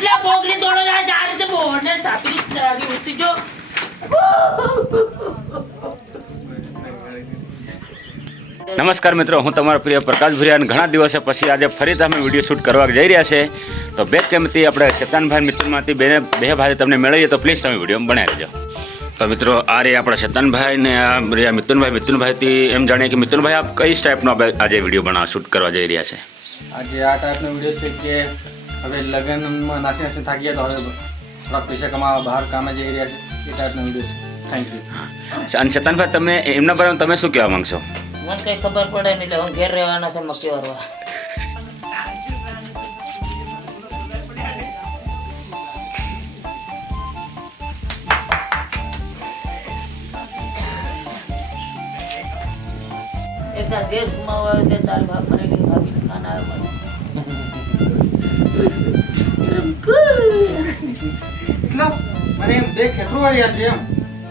એટલે બોગલી દોડો જાય જાણે તે બોને સાપરી ચરાવી ઉઠી જો નમસ્કાર મિત્રો, હું તમારો પ્રિય પ્રકાશ ભુરિયા. ઘણા દિવસો પછી આજે ફરીથી અમે વિડીયો શૂટ કરવા જઈ રહ્યા છે. તો બે કેમથી આપણે શેતાનભાઈ મિત્રમાંથી બે ભાઈ તમને મેળવીએ તો પ્લીઝ તમે વિડીયો બનાવી લેજો. તો મિત્રો, આ રે આપણા શેતાનભાઈ ને આ રહ્યા મિથુનભાઈથી એમ જાણીએ કે મિથુનભાઈ આપ કઈ ટાઈપનો આજે વિડીયો શૂટ કરવા જઈ રહ્યા છે? આજે આ ટાઈપનો વિડીયો છે કે હવે લગ્નમાં નાસી થાકી ગયા તો હવે થોડા પૈસા કમાવા બહાર કામે જઈ રહ્યા છે. એ ટાઈપનો વિડીયો છે. Thank you. અને શેતાનભાઈ, તમે એમના બારેમાં તમે શું કહેવા માંગશો? મને કઈ ખબર પડે નહીં એટલે હું ઘેર રહેવાના છે મક્કી વરવા. એટલા દેર ઘુમાવા આવે તે તારી બાપ મને ભાભીને ખાના આવે એટલે મને એમ બે ખેતરો વાળી છે એમ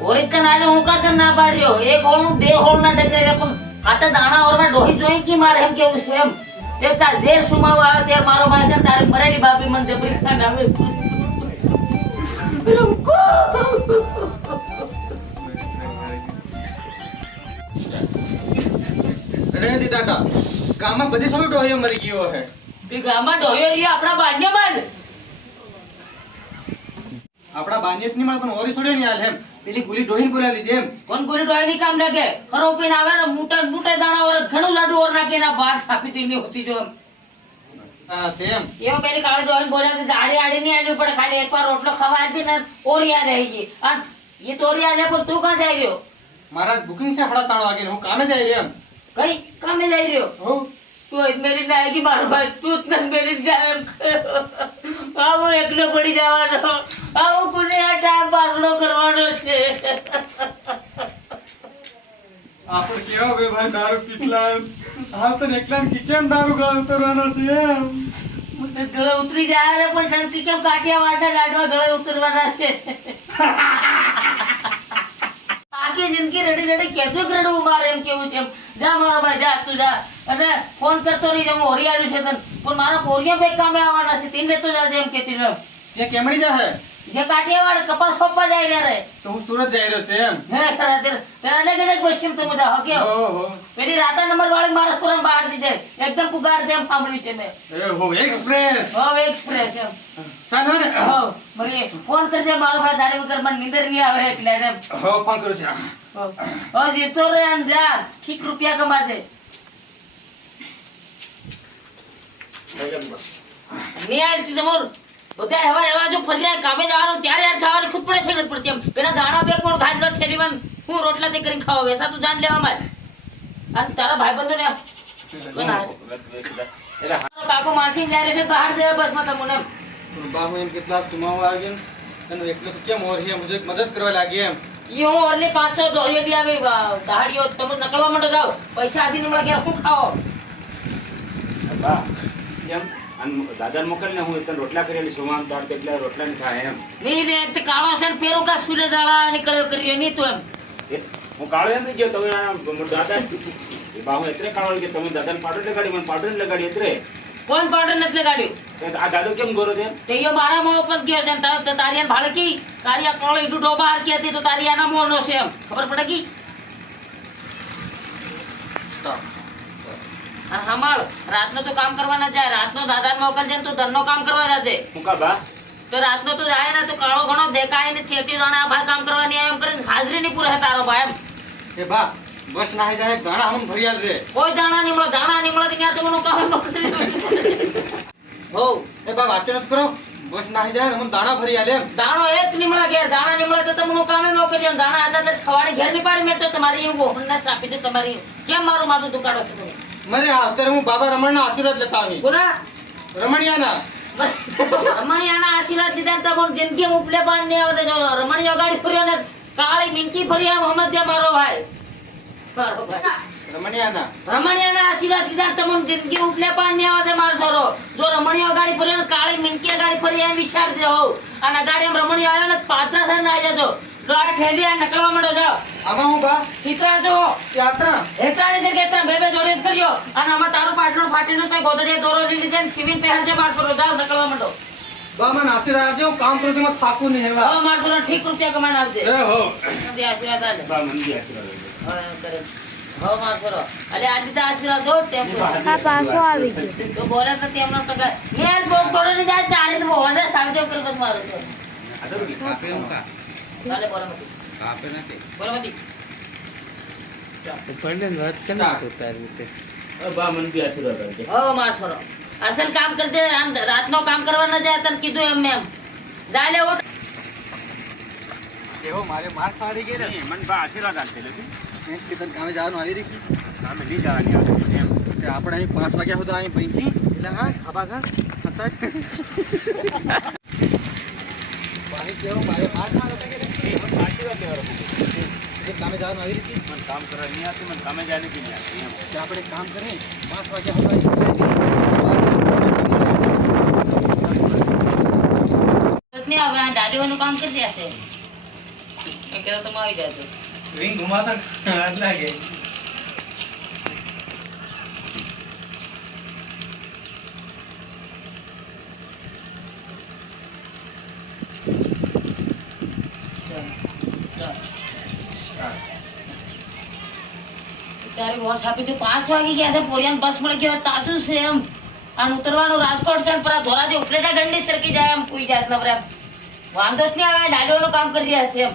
ઓરિજિનલ આને હું કાતર ના પાડ્યો એક હોળું બે હોળ ના ડગે પણ આતા દાણા ઓરમાં ડોહી જોઈ કે મારે એમ કેવું છે એમ એક તાર દેર સુમાવા આવે ત્યારે મારો ભાઈ છે તારે મરેલી બાપી મને જબરી ખાને આવે અરે દાદા ગામમાં બધી થોડી ડોહીઓ મરી ગયો હે. તે ગામમાં ડોહ્યો રહ્યો આપણા બાજ્યમાં આપણા બાન્યત ની માં પણ ઓરી થોડી ની હાલ એમ પેલી ગુલી ડોહીને બોલાવી છે એમ. કોણ ગોળી ડોહી ની કામ લાગે ખરો પીને આવે ને મોટા દાણા ઓર ઘણું લાડુ ઓર નાખે ના બાર છાપી તો એની હોતી જો હા સેમ એવો પેલી કાળી ડોહી બોલાવે છે આડી આડી ની આડી પડે ખાલી એકવાર રોટલો ખવાય છે ને ઓરિયા રહી ગઈ અને એ તો ઓરિયા છે પણ તું ક્યાં જઈ રહ્યો? મારા બુકિંગ છે 3:30 વાગે હું કામે જઈ રહ્યો એમ. કઈ કામે જઈ રહ્યો? હો તું જ મેરી ના આવેગી મારો ભાઈ તું જ મેરી જાય આવો એકલો પડી જવાનો આવો કોને આ ટાઈમ પાસનો કરવાનો છે આપણે કેવા બે ભાઈ દારૂ પીતલા હાલ તો એકલા કે કેમ દારૂ ગળા ઉતરવાનો છે એમ. મને ગળે ઉતરી જાય ને પણ તને કેમ કાઠિયા વાળા લાડવા ગળે ઉતરવાના છે આખી જિંદગી રડી રડી કેસો રડવું મારે એમ કેવું છે એમ. જા મારો ભાઈ જા તું જા અને ફોન કરતો નહીં હું હોરિયાળું છે તને પણ મારા પોરિયા બે કામે આવવાના છે તીન લેતો જાજે એમ કેતી રહ કે કેમણી જા હે જે કાઠિયાવાડ કપાસ સોપવા જાય રહ્યા રે તો હું સુરત જઈ રહ્યો છે એમ. હે ખરા તેરા ને ગને પશ્ચિમ તો મજા હો કે ઓહો પેલી રાતા નંબર વાળી મારા પુરાણ બહાર દીધે એકદમ પુગાડ દે એમ સાંભળ્યું છે મેં. એ હો એક્સપ્રેસ હવે એક્સપ્રેસ એમ સાનો ને હો મને ફોન કરજે મારો ભાઈ તારી વગર મને નીંદર નહીં આવે એટલે એમ હો ફોન કરું છું. હો જીતો રે આન જા ઠીક રૂપિયા કમા દે નિયાર થી તમાર બધા એવા એવા જો ફરિયા કામે જવાનું ત્યારે યાર ખાવાની ખુદ પડે છે પડતી એમ પેલા દાણા બે કોણ ખાડલો ઠેલીવાન હું રોટલા તે કરીને ખાવા વેસા તું જાણ લેવા માં અને તારા ભાઈબંધો ને કોના કાકો માથી જાય છે બહાર દે બસ માં તમને બાબુ એમ કેટલા સુમાવા આવી અને એકલો તો કેમ ઓર હે મુજે મદદ કરવા લાગી એમ. ઈ હું ઓરલી 500 ડોહી આવી દાડીઓ તમે નકળવા માંડો જાવ પૈસા આધી ને મળે કે શું ખાઓ બા કેમ દાદા મોકલ ને હું રોટલા કરેલી સોમાન દાળ કેટલા રોટલા ની થાય એમ. નહીં રે તે કાળો છે ને પેરો કા સુલે દાડા નીકળ્યો કર્યો નહીં તો એમ હું કાળો એમ ગયો તમે દાદા એ બા હું એટલે કાળો કે તમે દાદાને પાવડર લગાડી મને પાવડર લગાડી એટલે કોણ પાવડર નથી લગાડ્યું આ દાદો કેમ ગોરો છે? તે યો મારા મોં ઉપર ગયો છે તો તારિયા ભાડે કી તારિયા કોળો ઈડુ ડોબા હાર કે હતી તો તારિયાના મોનો છે એમ ખબર પડે કી અને હમાળ રાતનો તો કામ કરવા ના જાય રાતનો દાદાને મોકલજે ને તો ધનનો કામ કરવા જાજે હું કા બા તો રાતનો તો જાય ને તો કાળો ઘણો દેખાય ને ચેટી દાણા આ ભાઈ કામ કરવાની આવે એમ કરીને હાજરી નહીં પૂરે તારો ભાઈ એમ એ બા બસ ના જાય ગાણા હમ ભરિયાલ રે કોઈ દાણા નહીં મળે ત્યાં તો મને કામ નોકરી હો એ બા વાત ન કરો બસ ના જાય હમ દાણા ભરિયાલ એમ. દાણો એક નહીં મળે ઘેર દાણા નહીં મળે તો તમને કામ ન કર્યો દાણા આજા ખવાડી ઘેર ની પાડી મેં તો તમારી એવું બોહણના સાપી તો તમારી કેમ મારું માથું દુકાળો છો તમે મરે અત્યારે હું બાબા રમણના આશીર્વાદ લેતા આવી કોના રમણિયાના રમણિયાના આશીર્વાદ લીધા તમને જિંદગી ઉપલે પાન નહીં આવે જો રમણીયો ગાડી ફર્યો ને કાળી મિંકી ફરી આમ હમદ્યા મારો ભાઈ રમણિયાના આશીર્વાદ લીધા તમને જિંદગી ઉપલે પાન નહીં આવે મારો છોરો જો રમણીયો ગાડી ફર્યો ને કાળી મિંકી ગાડી ફરી એમ વિચાર દે હો અને ગાડી રમણીયો આવ્યો ને પાત્રા થઈને આવી જજો ડોર ઠેલી આ નકળવા માંડો જાઓ આમાં હું બા ચિત્રા જો યાત્રા હેટાની જગ્યાએ ત્રણ બે બે જોડે જ કર્યો અને આમાં તારું પાટલું ફાટેલું છે ગોદડીએ દોરો લીધી છે સિવિલ પહેરજે મારતો જાવ નકળવા માંડો બા મને આશીર્વાદ આપજો કામ કરું તો થાકું નહીં હેવા હવે મારો છોરો ઠીક રૂપિયા કમાઈને આવજે એ હો મને આશીર્વાદ આલે બા મને બી આશીર્વાદ આપજો. હવે એમ કરે હવે મારો છોરો અરે આજે તો આશીર્વાદ દો ટેમ્પો આ પાછો આવી ગયો. તો બોલે તો તે હમણાં પગાર મેં બહુ થોડો ને જાય ચાલે તો હોંડે સાવજો કર બસ મારો તો ચાલે બોલો મતી બા મને બી આશીર્વાદ આપજો. હવે મારો છોરો અસલ કામ કરજે આમ રાતનો કામ કરવા ન જાય તને કીધું એમને એમ ડાલે ઉઠ એવો મારે માર ખાડી ગઈ ને મને બા આશીર્વાદ આપજે લેતી. કે તને કામે જવાનું આવી રહી કામે નહીં જવાની આવે એમ. કે આપણે અહીં 5 વાગ્યા સુધી અહીં પૈકી એટલે હા ખાબા ખા હતા પાણી કેવો મારે માર ખાવા આશીર્વાદ લેવાનો. કામે જવાનું આવી રહી મને કામ કરવા નહીં આવતું, મને કામે જાય નથી આવતું એમ. કે આપણે કામ કરીએ 5 વાગ્યા સુધી નહીં હવે આ ડાલીઓનું કામ કરી દેશે એમ કહેતો તો આવી જાય રિંગ ઘુમાતા હાથ લાગે ત્યારે વોટ આપી તું 5 વાગી ગયા છે પોરિયાન બસ મળી ગયો તાજું છે એમ અને ઉતરવાનું રાજકોટ છે પર ધોરાથી ઉપલેટા ગંડી સરકી જાય એમ પૂઈ જાય નવરે વાંધો જ નહીં આવે ડાડીઓનું કામ કરી રહ્યા છે એમ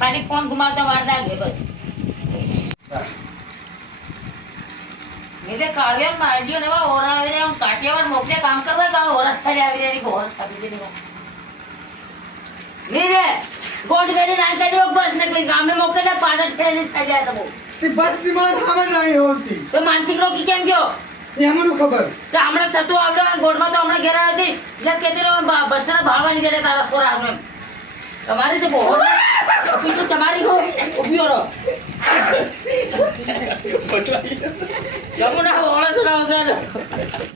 ખાલી ફોન ઘુમાવતા વાર લાગે બસ એટલે કાળિયા મારડીઓ ને ઓરા આવી રહ્યા એમ કાઠિયાવાડ મોકલે કામ કરવા કામ ઓરસ ખાલી આવી રહ્યા ઓરસ આપી દે નહીં રે ગોટ વેરી ના કરી બસ ને કોઈ ગામે મોકલે પાછળ ફેરી થઈ જાય તો બસ દિમાગ સામે જ આવી હોતી તો માનસિક રોગી કેમ ગયો એમનું ખબર તો હમણાં સતું આવડે ગોળમાં તો હમણાં ઘેર આવી હતી એટલે કહેતી રહ્યો બસ સ્ટેન્ડ ભાળવાની જડે તારા સ્કોર આવનો એમ તમારી તો બહુ તો તમારી હો ઉભી રહો જમુના ઓળસ ના